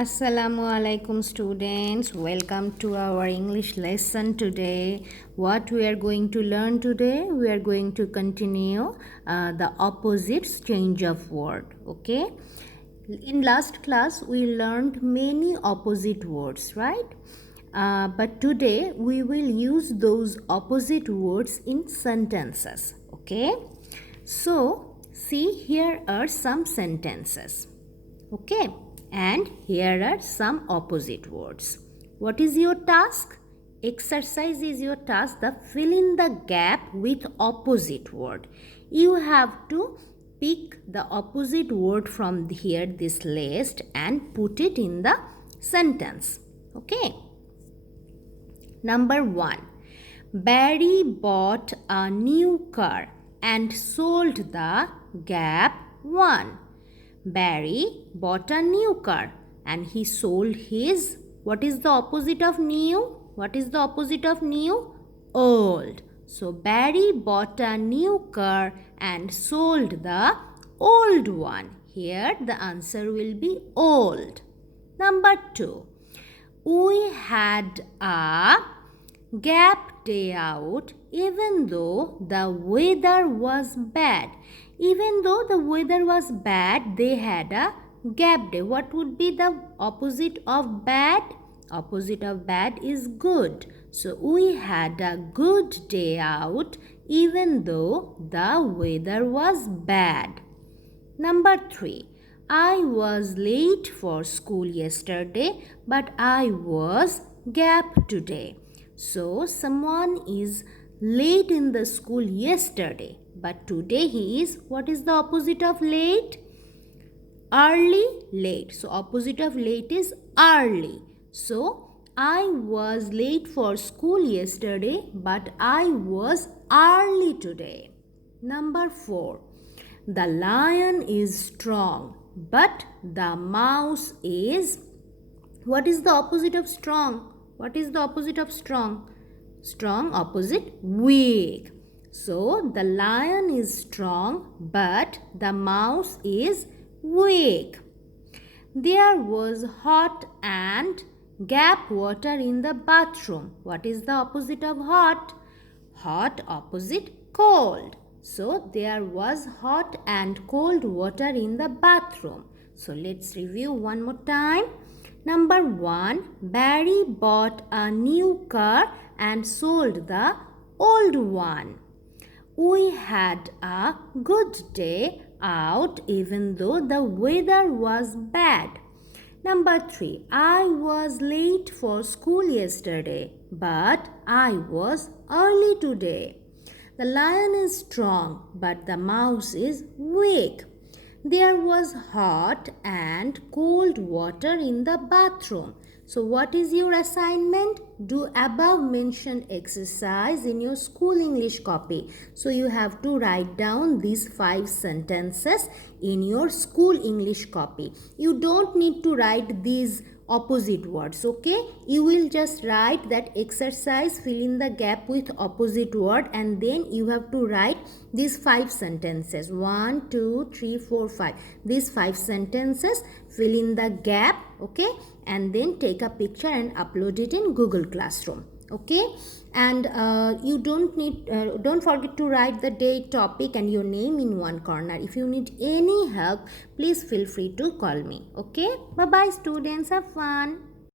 Assalamu alaikum students, welcome to our English lesson today. What we are going to learn today, we are going to continue the opposites change of word. Okay, in last class we learned many opposite words, right? But today we will use those opposite words in sentences. Okay, so see, here are some sentences. Okay, and here are some opposite words. What is your task? Exercise is your task. The fill in the gap with opposite word. You have to pick the opposite word from here, this list, and put it in the sentence. Okay. Number 1. Barry bought a new car and sold the gap one. Barry bought a new car and he sold his. What is the opposite of new? What is the opposite of new? Old. So Barry bought a new car and sold the old one. Here the answer will be old. Number 2. We had a gap day out even though the weather was bad. Even though the weather was bad, they had a gap day. What would be the opposite of bad? Opposite of bad is good. So we had a good day out even though the weather was bad. Number 3. I was late for school yesterday, but I was gap today. So someone is late in the school yesterday, but today he is. What is the opposite of late? Early, late. So opposite of late is early. So I was late for school yesterday, but I was early today. Number 4. The lion is strong, but the mouse is. What is the opposite of strong? What is the opposite of strong? Strong opposite weak. So the lion is strong, but the mouse is weak. There was hot and gap water in the bathroom. What is the opposite of hot? Hot opposite cold. So there was hot and cold water in the bathroom. So let's review one more time. Number 1. Barry bought a new car and sold the old one. We had a good day out even though the weather was bad. Number 3. I was late for school yesterday, but I was early today. The lion is strong, but the mouse is weak. There was hot and cold water in the bathroom. So what is your assignment? Do above mentioned exercise in your school English copy. So you have to write down these 5 sentences in your school English copy. You don't need to write these opposite words, okay? You will just write that exercise, fill in the gap with opposite word, and then you have to write these 5 sentences. 1, 2, 3, 4, 5. These 5 sentences, fill in the gap, okay? And then take a picture and upload it in Google Classroom. Okay, and you don't forget to write the date, topic, and your name in one corner. If you need any help, please feel free to call me. Okay, bye bye students, have fun.